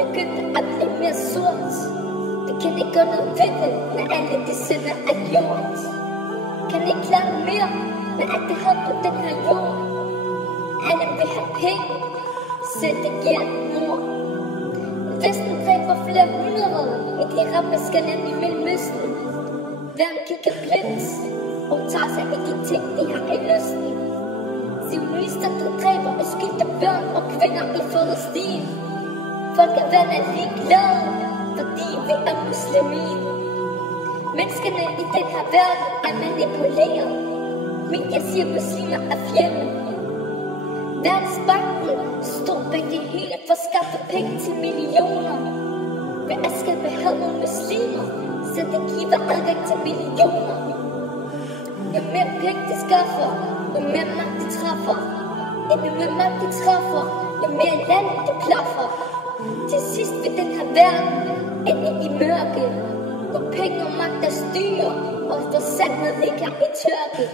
begyndte at blive mere sort. Vi kan ikke gøre noget ved det, når alle de sender er gjort. Kan ikke klare mere, når alt det har på den her jord. Alle vil have penge, selv det giver en mor. Vesten dræber flere hundrede i de rammeskanden i Mellemøsten. Verden kigger blindt og tager sig af de ting, de har i lysten. Zionister, der dræber og skylder børn og kvinder i Palæstina. Folk er vandet ligeglade, fordi vi er muslimer. Menneskene i den her verden er manipuleret. Media siger, muslimer er fjenden. Verdensbanken står bag det hele for at skaffe penge til millioner. Hvad er skal behøve nogle muslimer, så det giver adgang til millioner. Jo mere penge de skaffer, jo mere magt de træffer. Jo mere magt de træffer, jo mere land de plaffer. Til sidst vil den her verden ende i mørke, hvor penge og magt der styrer, og hvor sandet ligger i tørke.